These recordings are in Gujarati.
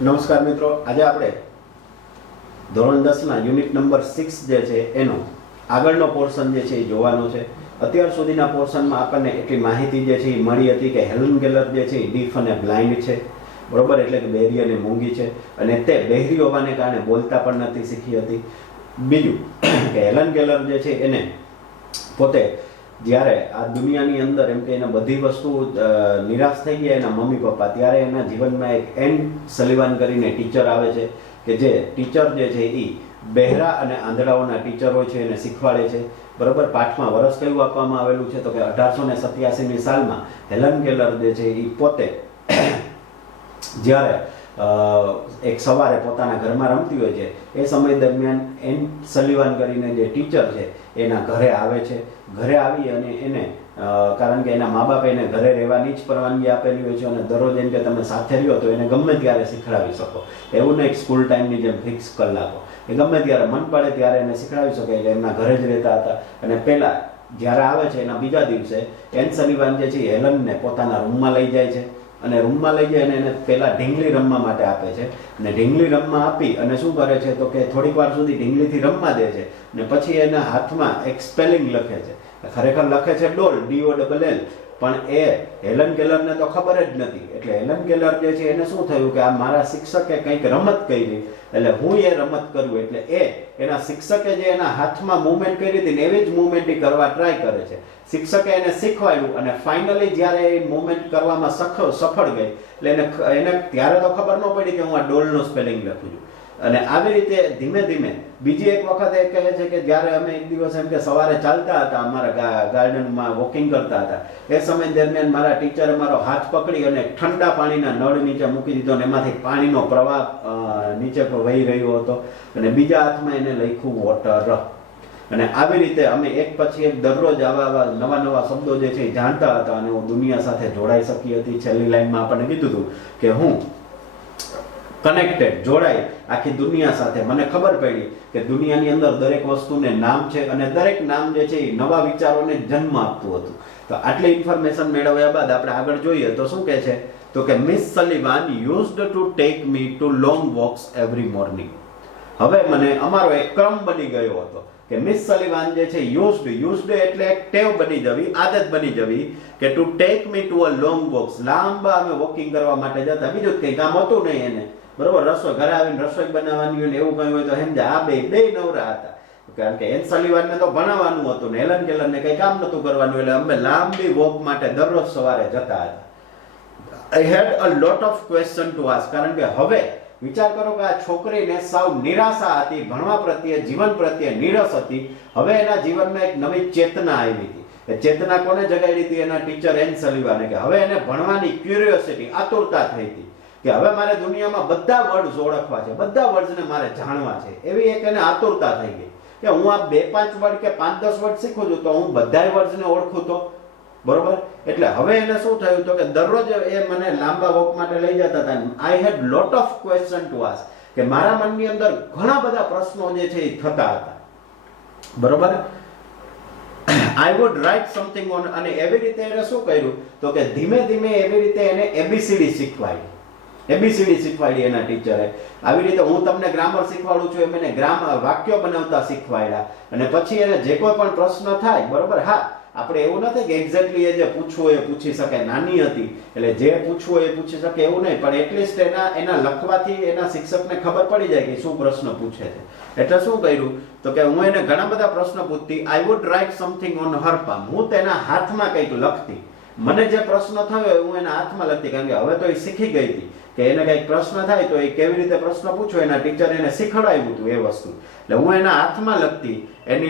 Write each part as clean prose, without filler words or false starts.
નમસ્કાર મિત્રો, આજે આપણે ધોરણ 10ના યુનિટ નંબર 6 જે છે એનો આગળનો પોર્શન જે છે એ જોવાનો છે. અત્યાર સુધીના પોર્શનમાં આપણને એટલી માહિતી જે છે એ મળી હતી કે હેલન કેલર જે છે એ ડીફ અને બ્લાઇન્ડ છે, બરોબર, એટલે કે બહેરી અને મૂંગી છે, અને તે બહેરી હોવાને કારણે બોલતા પણ નથી શીખી હતી. બીજું કે હેલન કેલર જે છે એને પોતે જ્યારે આ દુનિયાની અંદર એમ કે એને બધી વસ્તુ નિરાશ થઈ ગયા એના મમ્મી પપ્પા, ત્યારે એના જીવનમાં એક એન સલિવાન કરીને ટીચર આવે છે કે જે ટીચર જે છે એ બહેરા અને આંધળાઓના ટીચર હોય છે, એને શીખવાડે છે, બરોબર. પાઠમાં વર્ષ કયું આપવામાં આવેલું છે તો કે 1887ની સાલમાં હેલન કેલર જે છે એ પોતે જ્યારે એક સવારે પોતાના ઘરમાં રમતી હોય છે એ સમય દરમિયાન એન સલિવાન કરીને જે ટીચર છે એના ઘરે આવે છે. ઘરે આવી અને એને કારણ કે એના મા બાપે એને ઘરે રહેવાની જ પરવાનગી આપેલી હોય છે અને દરરોજ એમ કે તમે સાથે રહ્યો તો એને ગમે ત્યારે શીખડાવી શકો, એવું નહીં સ્કૂલ ટાઈમની જેમ ફિક્સ કલાકો, એ ગમે ત્યારે મન પડે ત્યારે એને શીખડાવી શકે. એટલે એમના ઘરે જ રહેતા હતા. અને પહેલા જ્યારે આવે છે એના બીજા દિવસે એન સલિવાન જે છે હેલનને પોતાના રૂમમાં લઈ જાય છે અને રૂમમાં લઈ જાય અને એને પહેલા ઢીંગલી રમવા માટે આપે છે. અને ઢીંગલી રમવા આપી અને શું કરે છે તો કે થોડીક વાર સુધી ઢીંગલીથી રમવા દે છે અને પછી એના હાથમાં એક સ્પેલિંગ લખે છે. ખરેખર લખે છે ડોલ, DOLL, પણ એ હેલન કેલરને તો ખબર જ નથી. એટલે હેલન કેલર જે છે એને શું થયું કે આ મારા શિક્ષકે કંઈક રમત કરી એટલે હું એ રમત કરું, એટલે એના શિક્ષકે જે એના હાથમાં મૂવમેન્ટ કરી હતી ને એવી જ મૂવમેન્ટ કરવા ટ્રાય કરે છે. શિક્ષકે એને શીખવાડ્યું અને ફાઇનલી જ્યારે એ મૂવમેન્ટ કરવામાં સફળ ગઈ એટલે એને ત્યારે તો ખબર ન પડી કે હું આ ડોલનો સ્પેલિંગ લખું છું. અને આવી રીતે ધીમે ધીમે બીજી એક વખત એ કહે છે કે જ્યારે અમે એક દિવસ એમ કે સવારે ચાલતા હતા, અમારા ગાર્ડનમાં વોકિંગ કરતા હતા, એ સમય દરમિયાન મારા ટીચરે મારો હાથ પકડી અને ઠંડા પાણીના નળ નીચે મૂકી દીધો અને એમાંથી પાણીનો પ્રવાહ નીચે વહી રહ્યો હતો અને બીજા હાથમાં એને લખ્યું વોટર. અને આવી રીતે અમે એક પછી એક દરરોજ આવા નવા શબ્દો જે છે એ જાણતા હતા અને હું દુનિયા સાથે જોડાઈ શકી હતી. છેલ્લી લાઈનમાં આપણને કીધું હતું કે હું કનેક્ટેડ, જોડાઈ આખી દુનિયા સાથે. મને ખબર પડી કે દુનિયાની અંદર દરેક વસ્તુને નામ છે અને દરેક નામ જે છે એ નવા વિચારોને જન્મ આપતું હતું. તો આટલી ઇન્ફોર્મેશન મેળવ્યા બાદ આપણે આગળ જોઈએ તો શું કહે છે તો કે Miss Sullivan used to take me to long walks every morning. હવે મને અમારો એક ક્રમ બની ગયો હતો કે મિસ સલિવાન જે છે યુઝડ એટલે એક ટેવ બની જવી, આદત બની જવી કે two take me to a long walks, લાંબા અમે વોકિંગ કરવા માટે જતા. બીજું કંઈ કામ હતું નહીં એને, બરોબર. રસોઈ ઘરે આવીને રસોઈ બનાવવાની હોય ને એવું કંઈ હોય તો સમજા આ બે નવરા હતા, કારણ કે એન સલિવાનને તો ભણાવવાનું હતું ને હેલન કેલરને કંઈ કામ નતું કરવાનું, એટલે અમે લાંબી વોક માટે દરરોજ સવારે જતા હતા. I had a lot of question to ask, કારણ કે હવે વિચાર કરો કે આ છોકરીને સાવ નિરાશા હતી, ભણવા પ્રત્યે, જીવન પ્રત્યે નિરસ હતી. હવે એના જીવનમાં એક નવી ચેતના આવી હતી. એ ચેતના કોને જગાડી હતી? એના ટીચર એન સલિવાને. કે હવે એને ભણવાની ક્યુરિયોસિટી, આતુરતા થઈ હતી કે હવે મારે દુનિયામાં બધા વર્ડ્સ ઓળખવા છે, બધા વર્ડ્સને મારે જાણવા છે, એવી એક એને આતુરતા થઈ ગઈ કે હું આ 2-5 વર્ડ કે 5-10 વર્ડ શીખું છું તો હું બધા વર્ડ્સને ઓળખું તો, બરોબર. એટલે હવે એને શું થયું તો કે દરરોજ એ મને લાંબા વોક માટે લઈ જતા હતા. I had lot of question to ask, કે મારા મનની અંદર ઘણા બધા પ્રશ્નો જે છે એ થતા હતા, બરોબર. I would write something on, અને એવી રીતે એને શું કર્યું તો કે ધીમે ધીમે એવી રીતે એને ABCD શીખવાડી. ABCD શીખવાડી એના ટીચરે. આવી રીતે હું તમને ગ્રામર શીખવાડું છું એમ એને વાક્યો બનાવતા શીખવાડ્યા. અને પછી એને જે કોઈ પણ પ્રશ્ન થાય, બરોબર, હા આપણે એવું નથી કે એક્ઝેક્ટલી એ જે પૂછવું એ પૂછી શકે, નાની હતી એટલે જે પૂછવું એ પૂછી શકે એવું નહીં, પણ એટલીસ્ટ એના લખવાથી એના શિક્ષકને ખબર પડી જાય કે શું પ્રશ્ન પૂછે છે. એટલે શું કર્યું તો કે હું એને ઘણા બધા પ્રશ્ન પૂછતી. I would write something on her palm, હું તેના હાથમાં કંઈક લખતી. મને જે પ્રશ્ન થયો હું એના હાથમાં લખતી, કારણ કે હવે તો એ શીખી ગઈ હતી કે એને કંઈક પ્રશ્ન થાય તો એ કેવી રીતે પ્રશ્ન પૂછો, એના ટીચરે એને શીખવાડ્યું હતું એ વસ્તુ. એટલે હું એના હાથમાં લખતી. એન્ડ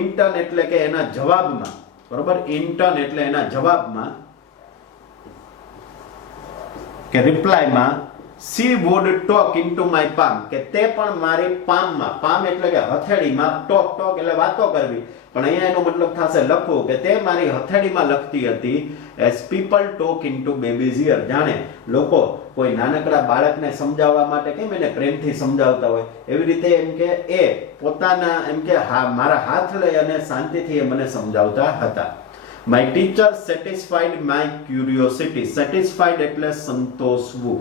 ઇન્ટર્ન એટલે કે એના જવાબમાં, બરોબર, ઇન્ટર્ન એટલે એના જવાબમાં કે રિપ્લાયમાં she would talk into my palm, કે તે પણ મારી પામમાં, પામ એટલે કે હથેળીમાં, ટોક એટલે વાતો કરવી, પણ અહીંયા એનો મતલબ થશે લખવું, કે તે મારી હથેળીમાં લખતી હતી. as people talk into baby's ear, જાણે લોકો કોઈ નાનકડા બાળકને સમજાવવા માટે કેમ એને પ્રેમથી સમજાવતા હોય એવી રીતે એમ કે એ પોતાના એમ કે મારા હાથ લઈ અને શાંતિથી એ મને સમજાવતા હતા. My teacher satisfied my curiosity. Satisfied એટલે સંતોષવું.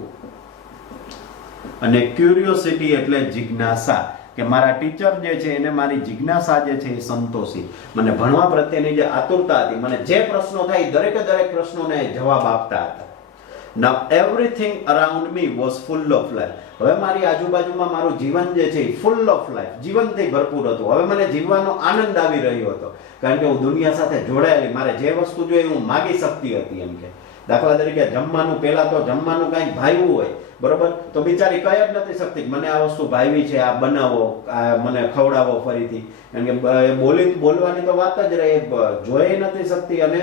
અને ક્યુરિયોસિટી એટલે જિજ્ઞાસા, કે મારા ટીચર જે છે એને મારી જિજ્ઞાસા જે છે એ સંતોષી, મને ભણવા પ્રત્યેની જે આતુરતા હતી, મને જે પ્રશ્નો થાય દરેકે દરેક પ્રશ્નોને જવાબ આપતા હતા. Now everything around me was full of life. હવે મારી આજુબાજુમાં મારું જીવન જે છે full of life, જીવનથી ભરપૂર હતું. હવે મને જીવવાનો આનંદ આવી રહ્યો હતો, કારણ કે હું દુનિયા સાથે જોડાયેલી, મારે જે વસ્તુ જોઈએ હું માગી શકતી હતી. એમ કે દાખલા તરીકે જમવાનું, પહેલા તો જમવાનું કંઈક ભાવ્યું હોય, બરોબર, તો બિચારી કહી જ નથી શકતી મને આ વસ્તુ ભાવી છે, આ બનાવો, આ મને ખવડાવો ફરીથી, કારણ કે બોલવાની તો વાત જ રહે, જોઈ નથી શકતી અને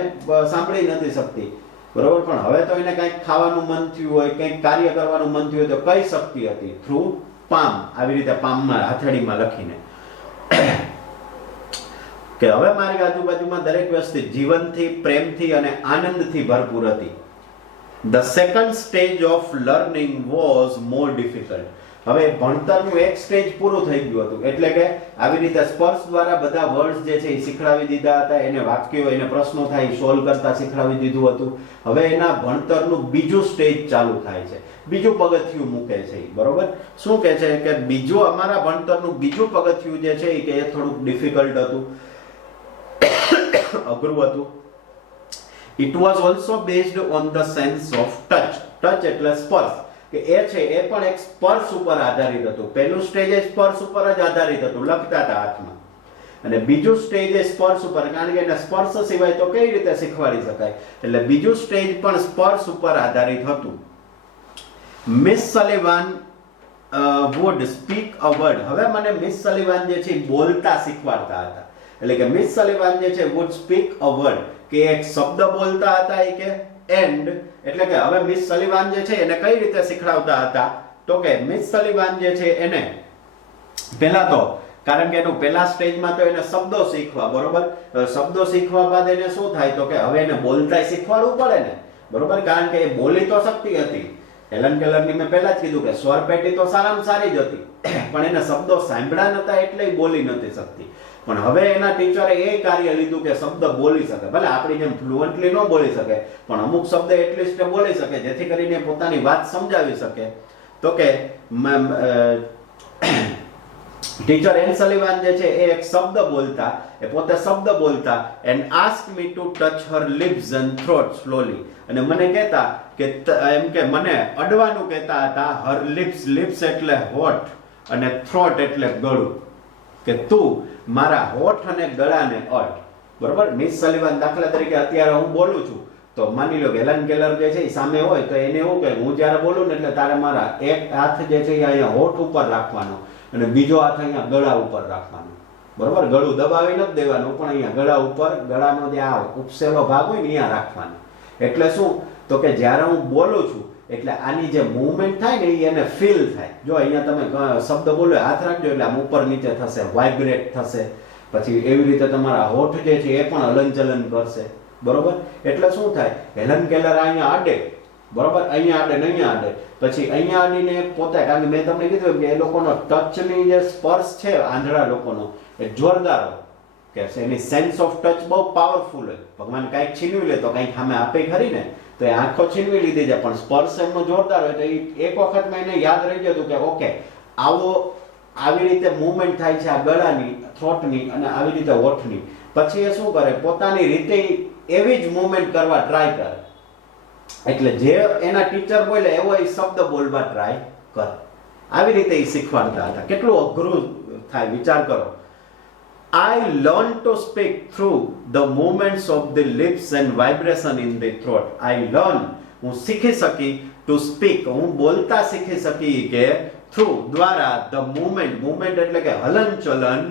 સાંભળી નથી શકતી, બરોબર. પણ હવે તો એને કંઈક ખાવાનું મન થયું હોય, કંઈક કાર્ય કરવાનું મન થયું હોય તો કહી શકતી હતી થ્રુ પામ, આવી રીતે પામમાં હથેળીમાં લખીને. કે હવે મારી આજુબાજુમાં દરેક વસ્તુ જીવનથી, પ્રેમથી અને આનંદથી ભરપૂર હતી. The second stage of learning was more difficult. હવે ભણતરનું એક સ્ટેજ પૂરું થઈ ગયું હતું, એટલે કે આવી રીતે સ્પર્શ દ્વારા બધા વર્ડ્સ જે છે એ શીખડાવી દીધા હતા, એને વાક્યો, એને પ્રશ્નો થાય સોલ્વ કરતા શીખડાવી દીધું હતું. હવે એના ભણતરનું બીજું સ્ટેજ ચાલુ થાય છે, બીજું પગથિયું મૂકે છે, બરોબર. શું કહે છે કે બીજું અમારા ભણતરનું બીજું પગથિયું જે છે કે એ થોડુંક ડિફિકલ્ટ હતું, અઘરું હતું. It was also based on the sense of touch. Touch એટલે સ્પર્શ, કે એ છે એ પણ એક સ્પર્શ ઉપર આધારિત હતું. પહેલું સ્ટેજ એ સ્પર્શ ઉપર જ આધારિત હતું, લખતા હતા હાથમાં, અને બીજું સ્ટેજ એ સ્પર્શ ઉપર, કારણ કે એને સ્પર્શ સિવાય તો કઈ રીતે શીખવાડી શકાય, એટલે બીજું સ્ટેજ પણ સ્પર્શ ઉપર આધારિત હતું. Miss Sullivan would speak a word. હવે મને મિસ સલિવાન જે છે બોલતા શીખવાડતા હતા, એટલે કે મિસ સલિવાન જે છે would speak a word, કે એક શબ્દ બોલતા હતા એ કે એન્ડ, એટલે કે હવે મિસ સલિવાન જે છે એને કઈ રીતે શીખડાવતા હતા, તો કે મિસ સલિવાન જે છે એને પહેલા તો, કારણ કે એનું પહેલા સ્ટેજમાં તો એને શબ્દો શીખવા, બરોબર, શબ્દો શીખવા બાદ એને શું થાય, તો કે હવે એને બોલતા શીખવાડવું પડે ને, બરોબર, કારણ કે એ બોલી તો શકતી હતી. હેલન કેલરની મેં પહેલા જ કીધું કે સ્વર પેટી તો સારામાં સારી જ હતી, પણ એને શબ્દો સાંભળ્યા નતા એટલે બોલી નથી શકતી. પણ હવે એના ટીચરે એ કાર્ય લીધું કે શબ્દ બોલી શકે, ભલે આપણી જેમ ફ્લુઅન્ટલી ન બોલી શકે, પણ અમુક શબ્દ એટલીસ્ટ બોલી શકે, જેથી કરીને પોતાની વાત સમજાવી શકે. તો કે ટીચર એન સલિવાન જે છે એ એક શબ્દ બોલતા, એ પોતે શબ્દ બોલતા, and ask me to touch her lips and throat slowly, અને મને કહેતા કે એમ કે મને અડવાનું કહેતા હતા. હર લિપ્સ, લિપ્સ એટલે હોઠ અને થ્રોટ એટલે ગળું, કે તું મારા હોઠ અને ગળાને અડ, બરોબર. મિસ સલિવાન દાખલા તરીકે અત્યારે હું બોલું છું, તો માની લો કે હેલન કેલર જે છે એ સામે હોય, તો એને એવું કે હું જ્યારે બોલું ને એટલે તારે મારા એક હાથ જે છે એ અહીંયા હોઠ ઉપર રાખવાનો અને બીજો હાથ અહીંયા ગળા ઉપર રાખવાનો, બરોબર. ગળું દબાવી નથી દેવાનું, પણ અહીંયા ગળા ઉપર, ગળાનો જે આ ઉપસેલો ભાગ હોય ને અહીંયા રાખવાનો. એટલે શું, તો કે જ્યારે હું બોલું છું એટલે આની જે મૂવમેન્ટ થાય ને એ એને ફીલ થાય. જો અહીંયા તમે શબ્દ બોલો, હાથ રાખજો એટલે આમ ઉપર નીચે થશે, વાઇબ્રેટ થશે, પછી એવી રીતે તમારા હોઠ જે છે એ પણ હલનચલન કરશે, બરોબર. એટલે શું થાય, હેલન કેલર અહીંયા આડે, બરોબર, અહીંયા આડે ને અહીંયા આડે, પછી અહીંયા આડીને પોતે, કારણ કે મેં તમને કીધું કે એ લોકોનો ટચની જે સ્પર્શ છે આંધળા લોકોનો એ જોરદાર હોય, કે એની સેન્સ ઓફ ટચ બહુ પાવરફુલ હોય. ભગવાન કાંઈક છીનવી લે તો કંઈક સામે આપે ખરી ને, તો એ આંખો છીનવી લીધી છે, પણ સ્પર્શ એમનો જોરદાર હોય, તો એક વખતમાં એને યાદ રહી જતું કે ઓકે આવી રીતે મૂવમેન્ટ થાય છે આ ગળાની, થ્રોટની અને આવી રીતે હોઠની. પછી એ શું કરે, પોતાની રીતે એવી જ મૂવમેન્ટ કરવા ટ્રાય કરે, એટલે જે એના ટીચર બોલે એવો એ શબ્દ બોલવા ટ્રાય કરે. આવી રીતે એ શીખવાડતા હતા. કેટલું અઘરું થાય, વિચાર કરો. I learned to speak through the movements of the lips and vibration in the throat. I learned, હું શીખી શકી, to speak, હું બોલતા શીખી શકી, કે through, દ્વારા, the movement એટલે કે હલનચલન,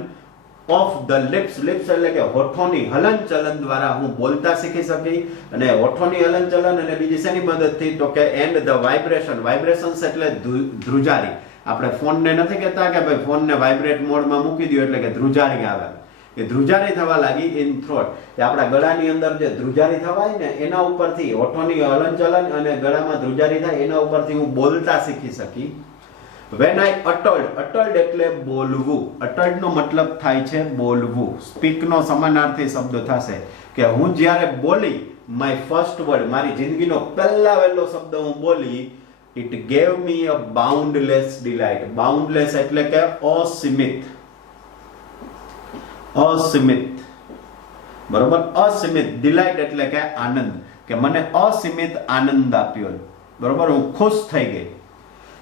of the lips, lips એટલે કે હોઠોની હલનચલન દ્વારા હું બોલતા શીખી શકી. અને હોઠોની હલનચલન અને બીજી શેની મદદથી, તો કે and the vibration, vibrations એટલે ધ્રુજારી. આપણે ફોનને નથી કહેતા કે ભાઈ ફોનને વાઇબ્રેટ મોડમાં મૂકી દો એટલે કે ધ્રુજારી આવે, એ ધ્રુજારી થવા લાગી ઇન થ્રોટ. એ આપણા ગળાની અંદર જે ધ્રુજારી થવાય ને એના ઉપરથી, હોઠોની હલનચલન અને ગળામાં ધ્રુજારી થાય એના ઉપરથી હું બોલતા શીખી શકી. When I uttered એટલે બોલવું, uttered નો મતલબ થાય છે બોલવું. સ્પીક નો સમાનાર્થી શબ્દ થશે, કે હું જ્યારે બોલી, માય ફર્સ્ટ વર્ડ, મારી જિંદગીનો પહેલો શબ્દ હું બોલી, It gave me a boundless delight. Boundless એટલે કે અસીમિત. અસીમિત. બરોબર? અસીમિત. ડિલાઇટ એટલે કે આનંદ. કે મને અસીમિત આનંદ આપ્યો. બરોબર? હું ખુશ થઈ ગઈ.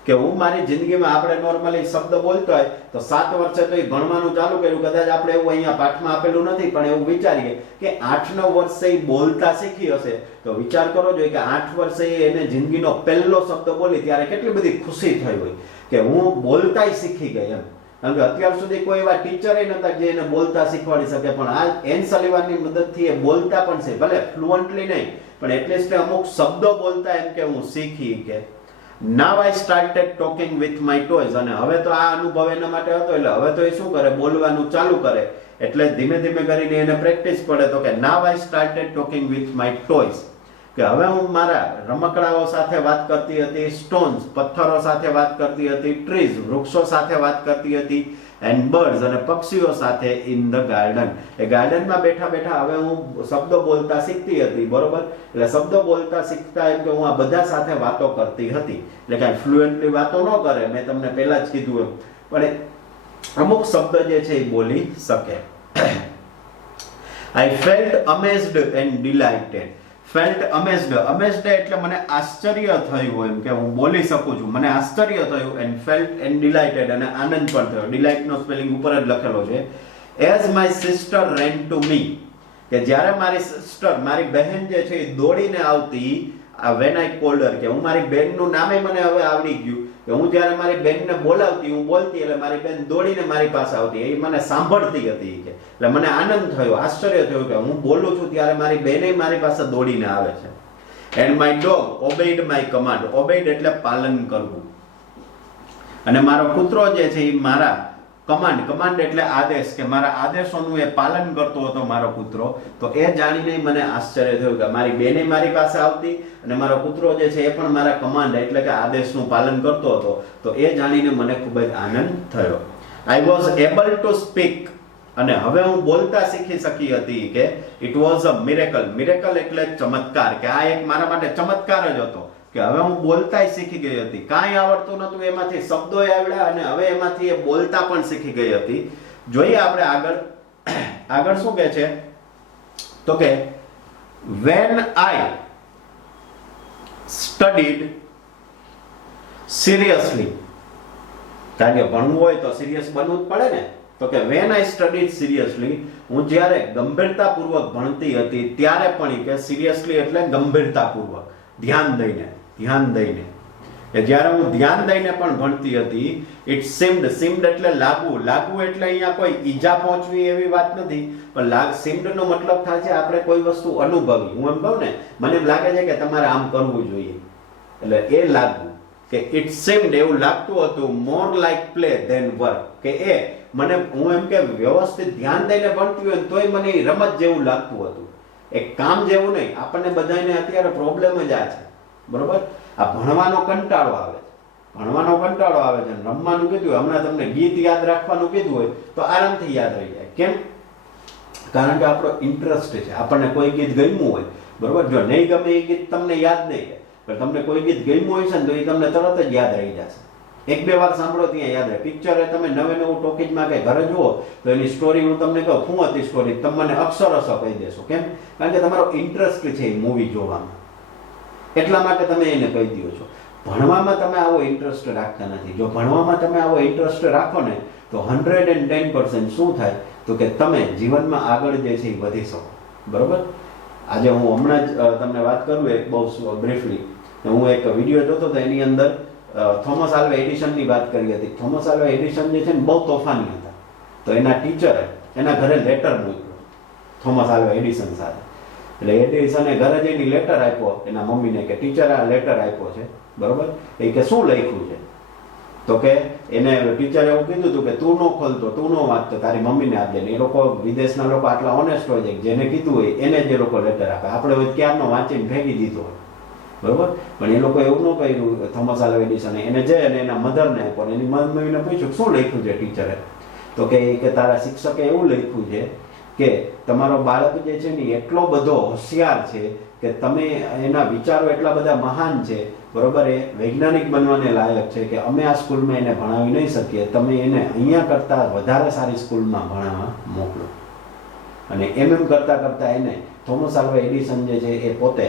કે હું મારી જિંદગીમાં આપણે નોર્મલી શબ્દ બોલતો હોય તો 7 વર્ષે તો એ ભણવાનું ચાલુ કર્યું, કદાચ આપણે એવું અહીંયા પાઠમાં આપેલું નથી, પણ એવું વિચારીએ કે 8-9 વર્ષે એ બોલતા શીખી હશે, તો વિચાર કરો જોઈએ કે 8 વર્ષે એને જિંદગીનો પહેલો શબ્દ બોલી ત્યારે કેટલી બધી ખુશી થઈ હોય કે હું બોલતાય શીખી ગઈ એમ. કારણ કે અત્યાર સુધી કોઈ એવા ટીચરે નતા જે એને બોલતા શીખવાડી શકે, પણ આ એન સલીવાનની મદદથી એ બોલતા પણ છે, ભલે ફ્લુઅન્ટલી નહીં પણ એટલીસ્ટ અમુક શબ્દો બોલતા એમ કે હું શીખી કે Now I started talking with my toys. અને હવે તો આ અનુભવ એના માટે હતો એટલે હવે તો એ શું કરે, બોલવાનું ચાલુ કરે. એટલે ધીમે ધીમે કરીને એને પ્રેક્ટિસ પડે તો કે now I started talking with my toys. કે હવે હું મારા રમકડાઓ સાથે વાત કરતી હતી, સ્ટોન્સ પથ્થરો સાથે વાત કરતી હતી, ટ્રીઝ વૃક્ષો સાથે વાત કરતી હતી, એન્ડ બર્ડ્સ અને પક્ષીઓ સાથે ઇન ધ ગાર્ડન. એ ગાર્ડનમાં બેઠા બેઠા હવે હું શબ્દો બોલતા શીખતી હતી. બરોબર? એટલે શબ્દો બોલતા શીખતા એમ કે હું આ બધા સાથે વાતો કરતી હતી. એટલે કાંઈ ફ્લુએન્ટલી વાતો ન કરે, મેં તમને પહેલા જ કીધું એમ, પણ અમુક શબ્દ જે છે એ બોલી શકે. I felt amazed and delighted. Felt amazed. Amazed એટલે મને આશ્ચર્ય થયું એમ કે હું બોલી શકું છું, મને આશ્ચર્ય થયું. and felt and delighted અને આનંદ પણ થયો. delight નો સ્પેલિંગ ઉપર જ લખેલો છે. as my sister ran to me. કે જ્યારે મારી સિસ્ટર, મારી બહેન જે છે એ દોડીને આવતી, when I called her, કે હું મારી બહેનનું નામે મને હવે આવડી ગયું કે હું જ્યારે મારી બહેનને બોલાવતી, હું બોલતી એટલે મારી બહેન દોડીને મારી પાસે આવતી, એ મને સાંભળતી હતી કે એટલે મને આનંદ થયો, આશ્ચર્ય થયું કે હું બોલું છું ત્યારે મારી બહેને મારી પાસે દોડીને આવે છે. and my dog obeyed my command. obeyed એટલે પાલન કરવું. અને મારો કૂતરો જે છે એ મારા કમાન્ડ, કમાન્ડ એટલે આદેશ, કે મારા આદેશોનું એ પાલન કરતો હતો મારો કૂતરો. તો એ જાણીને મને આશ્ચર્ય થયું કે મારી બેને મારી પાસે આવતી અને મારો કૂતરો જે છે એ પણ મારા કમાન્ડ એટલે કે આદેશનું પાલન કરતો હતો. તો એ જાણીને મને ખૂબ જ આનંદ થયો. I was able to speak. અને હવે હું બોલતા શીખી શકી હતી કે it was a miracle. miracle એટલે ચમત્કાર, કે આ એક મારા માટે ચમત્કાર જ હતો કે હવે હું બોલતાય શીખી ગઈ હતી. કાંઈ આવડતું નતું, એમાંથી શબ્દો આવડ્યા અને હવે એમાંથી એ બોલતા પણ શીખી ગઈ હતી. જોઈએ આપણે આગળ આગળ શું કહે છે તો કે when I studied seriously. કારણ કે ભણવું હોય તો સિરિયસ બનવું જ પડે ને. તો કે when I studied seriously, હું જ્યારે ગંભીરતાપૂર્વક ભણતી હતી ત્યારે પણ, કે સિરિયસલી એટલે ગંભીરતાપૂર્વક, ધ્યાન દઈને, ધ્યાન દઈને, કે જ્યારે હું ધ્યાન દઈને પણ ભણતી હતી. ઇટ seemed એટલે લાગવું. લાગવું એટલે અહીંયા કોઈ ઈજા પહોંચવી એવી વાત નથી, પણ seemed નો મતલબ થાય છે આપણે કોઈ વસ્તુ અનુભવી. હું એમ કહું ને, મને એમ લાગે છે કે તમારે આમ કરવું જોઈએ, એટલે એ લાગવું. કે ઇટ seemed એવું લાગતું હતું, more like play than work. કે એ મને, હું એમ કે વ્યવસ્થિત ધ્યાન દઈને ભણતી હોય તોય મને રમત જેવું લાગતું હતું, એક કામ જેવું નહીં. આપણને બધાને અત્યારે પ્રોબ્લેમ જ આ છે. બરોબર? આ ભણવાનો કંટાળો આવે છે, ભણવાનો કંટાળો આવે છે. રમવાનું કીધું, હમણાં તમને ગીત યાદ રાખવાનું કીધું હોય તો આરામથી યાદ રહી જાય. કેમ? કારણ કે આપણો ઇન્ટરેસ્ટ છે. આપણને કોઈ ગીત ગમ્યું હોય, બરોબર, જો નહીં ગમે એ ગીત તમને યાદ નહીં રહે, પણ તમને કોઈ ગીત ગમ્યું હોય છે ને તો એ તમને તરત જ યાદ રહી જશે. 1-2 વાર સાંભળો ત્યાં યાદ રહે. પિક્ચર તમે નવે નવું ટોકીજમાં કે ઘરે જુઓ તો એની સ્ટોરી હું તમને કહું, શું હતી સ્ટોરી, તમે મને અક્ષરશઃ કહી દેશો. કેમ? કારણ કે તમારો ઇન્ટરેસ્ટ છે એ મૂવી જોવામાં, એટલા માટે તમે એને કહી દો છો. ભણવામાં તમે આવો ઇન્ટરેસ્ટ રાખતા નથી. જો ભણવામાં તમે આવો ઇન્ટરેસ્ટ રાખો ને તો 110% શું થાય તો કે તમે જીવનમાં આગળ જે છે એ વધી શકો. બરોબર? આજે હું હમણાં જ તમને વાત કરું એક બહુ બ્રીફલી, હું એક વિડીયો જોતો હતો, એની અંદર થોમસ આલ્વા એડિસનની વાત કરી હતી. થોમસ આલ્વા એડિસન જે છે ને બહુ તોફાની હતા. તો એના ટીચરે એના ઘરે લેટર મૂક્યો થોમસ આલ્વા એડિસન સાથે. એટલે એડિસને ઘરે જઈને લેટર આપ્યો એના મમ્મીને કે ટીચર આ લેટર આપ્યો છે. બરોબર? એ કે શું લખ્યું છે? તો કે એને ટીચરે એવું કીધું હતું કે તું ન ખોલતો, તું ન વાંચતો, તારી મમ્મીને આપજે. ને એ લોકો, વિદેશના લોકો આટલા ઓનેસ્ટ હોય છે, જેને કીધું હોય એને જ એ લોકો લેટર આપે. આપણે હોય ક્યારનો વાંચીને ફેંકી દીધો હોય. બરોબર? પણ એ લોકો એવું ન કર્યું. થોમસ આલ્વા એડિસને એને જઈ અને એના મધરને આપ્યો, એની મમ્મીને પૂછ્યું શું લખ્યું છે ટીચરે? તો કે તારા શિક્ષકે એવું લખ્યું છે કે તમારો બાળક જે છે ને એટલો બધો હોશિયાર છે કે તમે એના વિચારો એટલા બધા મહાન છે, બરોબર, એ વૈજ્ઞાનિક બનવાને લાયક છે કે અમે આ સ્કૂલમાં એને ભણાવી નહીં શકીએ, તમે એને અહીંયા કરતાં વધારે સારી સ્કૂલમાં ભણાવવા મોકલો. અને એમ કરતાં એને થોમસ આલ્વા એડિસન જે છે એ પોતે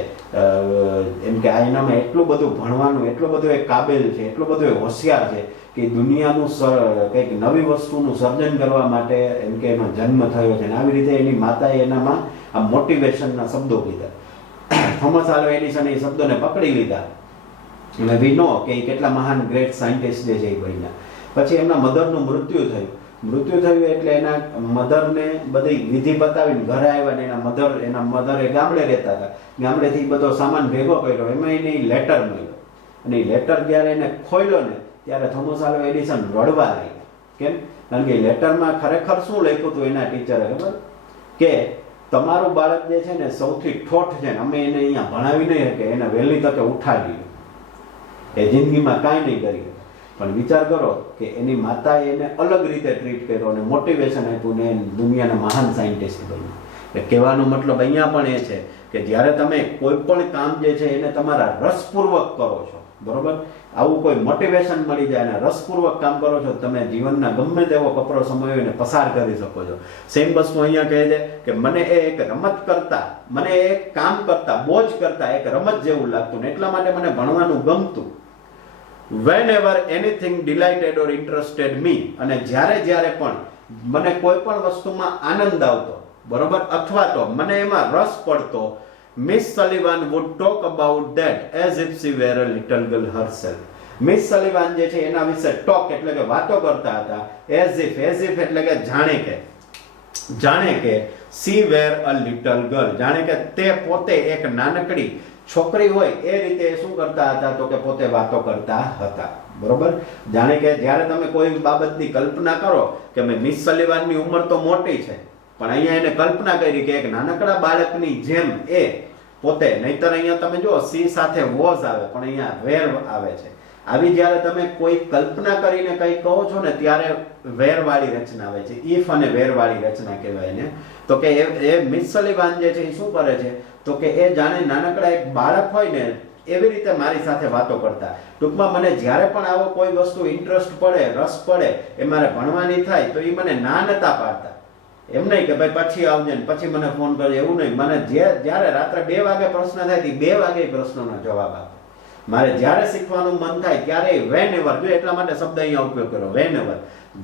એમ કે આ એનામાં એટલું બધું ભણવાનું, એટલો બધો એ કાબેલ છે, એટલો બધો એ હોશિયાર છે કે દુનિયાનું કંઈક નવી વસ્તુનું સર્જન કરવા માટે એમ કે એનો જન્મ થયો છે. અને આવી રીતે એની માતાએ એનામાં આ મોટિવેશનના શબ્દો કીધા. થોમસ આલ્વા એડિસન એ શબ્દોને પકડી લીધા અને વી નો કે એ કેટલા મહાન ગ્રેટ સાયન્ટિસ્ટ જે છે એ બન્યા. પછી એમના મધરનું મૃત્યુ થયું એટલે એના મધરને બધી વિધિ બતાવીને ઘરે આવ્યા ને એના મધર એ ગામડે રહેતા હતા. ગામડેથી બધો સામાન ભેગો કર્યો, એમાં એને લેટર મળ્યો. અને એ લેટર જ્યારે એને ખોલ્યો ને ત્યારે થોમસ આલ્વા એડિસન રડવા લાગ્યા. કેમ? કારણ કે લેટરમાં ખરેખર શું લખ્યું હતું એના ટીચરે ખબર? કે તમારું બાળક જે છે ને સૌથી ઠોઠ છે ને, અમે એને અહીંયા ભણાવી નહીં શકે, એને વહેલી તકે ઉઠાડી લો. એ જિંદગીમાં કાંઈ નહીં કરી. પણ વિચાર કરો કે એની માતાએ એને અલગ રીતે ટ્રીટ કર્યો અને મોટિવેશન આપ્યું ને દુનિયાના મહાન સાયન્ટિસ્ટ બન્યું. એટલે કહેવાનો મતલબ અહીંયા પણ એ છે કે જ્યારે તમે કોઈ પણ કામ જે છે એને તમારા રસપૂર્વક કરો છો, બરોબર, આવું કોઈ મોટિવેશન મળી જાય અને રસપૂર્વક કામ કરો છો, તમે જીવનના ગમે તેવો કપરો સમય એને પસાર કરી શકો છો. સેમ વસ્તુ અહીંયા કહે છે કે મને એ એક રમત કરતા, મને એક કામ કરતા, બોજ કરતા એક રમત જેવું લાગતું ને એટલા માટે મને ભણવાનું ગમતું. whenever anything delighted or interested me, અને જ્યારે પણ મને કોઈ પણ વસ્તુમાં આનંદ આવતો, બરોબર, અથવા તો મને એમાં રસ પડતો, Miss Sullivan would talk about that as if she were a little girl herself. Miss Sullivan જે છે એના વિશે ટોક એટલે કે વાતો કરતા હતા, as if એટલે કે જાણે કે she were a little girl, જાણે કે તે પોતે એક નાનકડી છોકરી હોય એ રીતે શું કરતા હતા તો કે પોતે વાતો કરતા હતા, બરોબર. જાણે કે જ્યારે તમે કોઈ બાબતની કલ્પના કરો કે મિસ સલિવાનની ઉંમર તો મોટી છે, પણ અહીંયા એને કલ્પના કરી કે એક નાનકડા બાળકની જેમ એ પોતે, નહીતર અહીંયા તમે જો સી સાથે વોઝ આવે પણ અહીંયા વેર આવે છે. આવી જ્યારે તમે કોઈ કલ્પના કરીને કંઈ કહો છો ને ત્યારે વેર વાળી રચના આવે છે, ઇફ અને વેર વાળી રચના કહેવાય ને. તો કે એ મિસ સલિવાન જે છે એ શું કરે છે તો કે એ જાણે નાનકડા એક બાળક હોય ને એવી રીતે મારી સાથે વાતો કરતા. ટૂંકમાં મને જ્યારે પણ આવો કોઈ વસ્તુ ઇન્ટરેસ્ટ પડે, રસ પડે, એ મારે ભણવાની થાય તો એ મને ના નતા પાડતા. એમ નહીં કે ભાઈ પછી આવજે ને પછી મને ફોન કરજો, એવું નહીં. મને જ્યારે રાત્રે 2 વાગે પ્રશ્ન થાય 2 વાગે પ્રશ્નનો જવાબ આપે. મારે જ્યારે શીખવાનું મન થાય ત્યારે વેન એવર, જો એટલા માટે શબ્દ અહીંયા ઉપયોગ કર્યો, વેન એવર.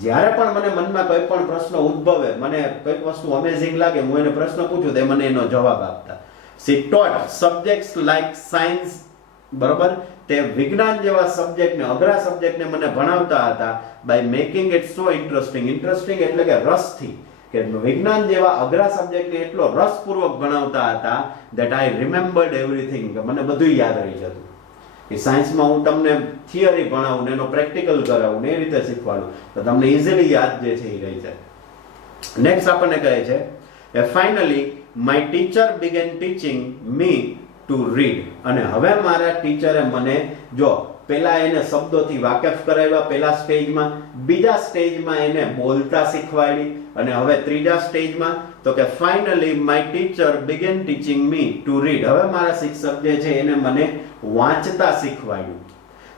જ્યારે પણ મને મનમાં કોઈ પણ પ્રશ્ન ઉદ્ભવે, મને કોઈક વસ્તુ અમેઝિંગ લાગે, હું એને પ્રશ્ન પૂછું તો મને એનો જવાબ આપતા. She taught subjects like science, બરોબર, તે વિજ્ઞાન જેવા સબ્જેક્ટને, અઘરા સબ્જેક્ટને મને ભણાવતા હતા by making it so interesting. Interesting એટલે કે રસથી, કે વિજ્ઞાન જેવા અઘરા સબ્જેક્ટને એટલો રસપૂર્વક ભણાવતા હતા that I remembered everything, કે મને બધું યાદ રહી જતું. એ સાયન્સમાં હું તમને થિયરી ભણાવું ને એનો પ્રેક્ટિકલ કરાવું ને એ રીતે શીખવાડું તો તમને ઇઝીલી યાદ જે છે એ રહી જાય. નેક્સ્ટ આપણને કહે છે finally my teacher began teaching me to read. અને હવે મારા ટીચરે મને જો પહેલા એને શબ્દોથી વાકેફ કરાવ્યા પહેલા સ્ટેજમાં, બીજા સ્ટેજમાં એને બોલતા શીખવાડી અને હવે ત્રીજા સ્ટેજમાં તો કે finally my teacher began teaching me to read. હવે મારા શિક્ષક જે છે એને મને વાંચતા શીખવાડ્યું.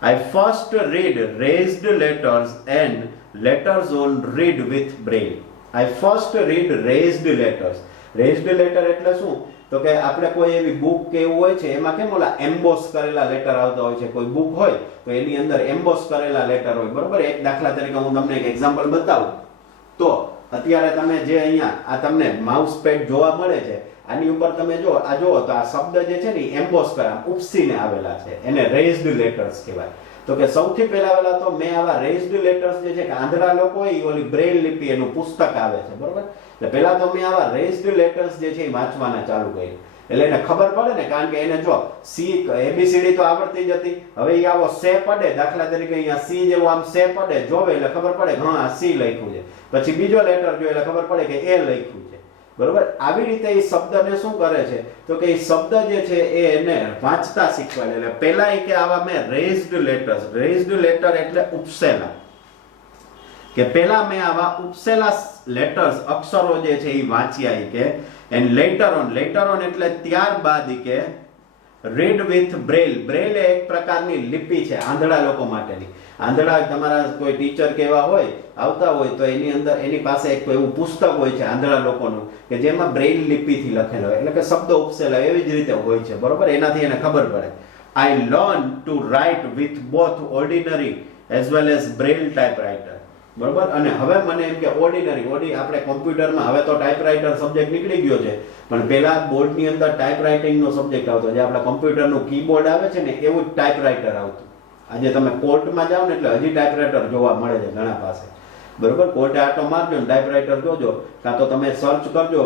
I first read raised letters and letters on read with braille. I first read raised letters. Raised letter એટલે શું તો કે આપણે કોઈ એવી બુક કે એવું હોય છે એમાં કેમ ઓલા એમ્બોસ કરેલા લેટર આવતા હોય છે. કોઈ બુક હોય તો એની અંદર એમ્બોસ કરેલા લેટર હોય, બરોબર. એક દાખલા તરીકે હું તમને એક એક્ઝામ્પલ બતાવું તો અત્યારે તમે જે અહીંયા આ તમને માઉસ પેડ જોવા મળે છે આની ઉપર તમે જો આ જુઓ તો આ શબ્દ જે છે ને એમ્બોસ કરા ઉપસીને આવેલા છે, એને રેઝ્ડ લેટર્સ કહેવાય. તો કે સૌથી પહેલા તો મેં આવા રેઝ્ડ લેટર્સ જે છે કે આંધળા લોકો હોય ઓલી બ્રેઇલ લિપિ એનું પુસ્તક આવે છે, બરોબર. એટલે પહેલા તો મેં આવા રેઝ્ડ લેટર્સ જે છે એ વાંચવાના ચાલુ કર્યું. એટલે એને ખબર પડે ને, કારણ કે એને જો સી એબીસીડી તો આવડતી જ હતી. હવે એ આવો સે પડે, દાખલા તરીકે અહીંયા સી જેવો આમ સે પડે, જોવે એટલે ખબર પડે કે હા સી લખ્યું છે. પછી બીજો લેટર જોવે એટલે ખબર પડે કે એ લખ્યું છે, બરોબર. આવી રીતે એ શબ્દને શું કરે છે તો કે એ શબ્દ જે છે એ એને વાંચતા શીખવાડે. એટલે પહેલા એ કે આવા મેં રેઝ્ડ લેટર્સ, રેઝ્ડ લેટર એટલે ઉપસેલા, કે પહેલા મેં આવા ઉપસેલા લેટર્સ અક્ષરો જે છે એ વાંચ્યા કે એન્ડ લેટર ઓન એટલે ત્યારબાદ કે રીડ વિથ બ્રેલ. બ્રેલ એ એક પ્રકારની લિપિ છે આંધળા લોકો માટેની. આંધળા તમારા કોઈ ટીચર કેવા હોય આવતા હોય તો એની અંદર એની પાસે એક એવું પુસ્તક હોય છે આંધળા લોકોનું કે જેમાં બ્રેલ લિપિથી લખેલો હોય, એટલે કે શબ્દો ઉપસેલા એવી જ રીતે હોય છે, બરોબર. એનાથી એને ખબર પડે. I learned to write with both ordinary as well as braille typewriter. બરોબર. અને હવે મને એમ કે ઓર્ડિનરી આપણે કોમ્પ્યુટરમાં હવે તો ટાઈપરાઇટર સબ્જેક્ટ નીકળી ગયો છે, પણ પહેલા બોર્ડની અંદર ટાઈપરાઇટિંગનો સબ્જેક્ટ આવતો, જે આપણા કોમ્પ્યુટરનું કીબોર્ડ આવે છે ને એવું જ ટાઈપરાઇટર આવતું. આજે તમે કોર્ટમાં જાઓ ને એટલે હજી ટાઈપરાઇટર જોવા મળે છે ઘણા પાસે, બરોબર. કોર્ટે આટો મારજો ને ટાઈપરાઇટર જોજો, કાં તો તમે સર્ચ કરજો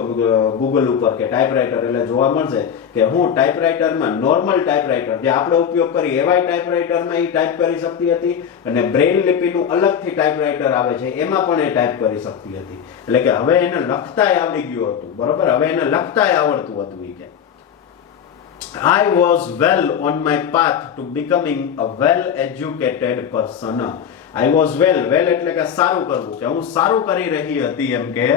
ગૂગલ ઉપર કે ટાઈપરાઇટર, એટલે જોવા મળશે કે હું ટાઈપરાઇટરમાં નોર્મલ ટાઈપરાઇટર જે આપણે ઉપયોગ કરી એવા ટાઈપરાઇટરમાં એ ટાઈપ કરી શકતી હતી, અને બ્રેઇલ લિપિનું અલગથી ટાઈપરાઇટર આવે છે એમાં પણ એ ટાઈપ કરી શકતી હતી. એટલે કે હવે એને લખતાય આવડી ગયું હતું, બરોબર. હવે એને લખતાય આવડતું હતું. એ કે I was well on my path to becoming a well-educated person. I was well એટલે કે સારું કરવું, કે હું સારું કરી રહી હતી એમ કે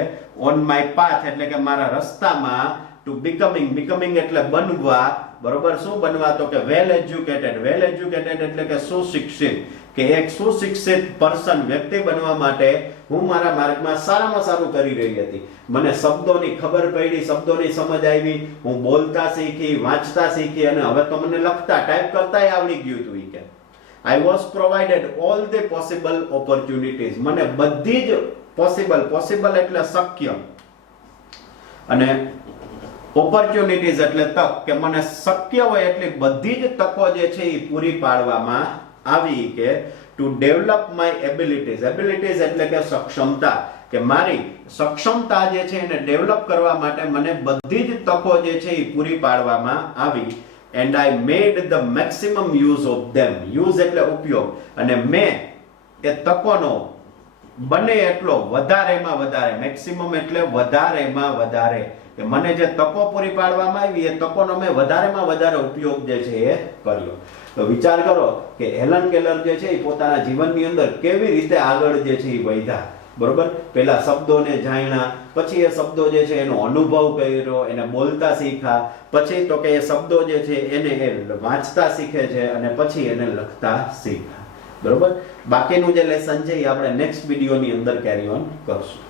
on my path એટલે કે મારા રસ્તામાં, to becoming એટલે બનવા, બરોબર. શું બનવા? તો કે well educated એટલે કે સુશિક્ષિત, કે એક સુશિક્ષિત પર્સન વ્યક્તિ બનવા માટે હું મારા માર્ગમાં સારામાં સારું કરી રહી હતી. મને શબ્દોની ખબર પડી, શબ્દોની સમજ આવી, હું બોલતા શીખી, વાંચતા શીખી, અને હવે તો મને લખતા ટાઈપ કરતાય આવડી ગયું હતું. કે I was provided all the possible opportunities. મને બધી જ possible એટલે શક્ય, અને opportunities એટલે તક, કે મને શક્ય હોય એટલી બધી જ તકો જે છે એ પૂરી પાડવામાં આવી. કે to develop my abilities એટલે કે સક્ષમતા, કે મારી સક્ષમતા જે છે એને ડેવલપ કરવા માટે મને બધી જ તકો જે છે એ પૂરી પાડવામાં આવી. And I made the maximum use of them. Use એટલે ઉપયોગ, અને મેં એ તકોનો બને એટલો વધારેમાં વધારે, મેક્સિમમ એટલે વધારેમાં વધારે, કે મને જે તકો પૂરી પાડવામાં આવી એ તકોનો મેં વધારેમાં વધારે ઉપયોગ જે છે એ કર્યો. તો વિચાર કરો કે હેલન કેલર જે છે એ પોતાના જીવનની અંદર કેવી રીતે આગળ જે છે એ વધ્યા, બરોબર. પેલા શબ્દોને જાણ્યા, પછી એ શબ્દો જે છે એનો અનુભવ કર્યો, એને બોલતા શીખ્યા, પછી તો કે એ શબ્દો જે છે એને એ વાંચતા શીખે છે, અને પછી એને લખતા શીખ્યા, બરોબર. બાકીનું જે લેસન છે એ આપણે નેક્સ્ટ વિડીયોની અંદર કેરી ઓન કરશું.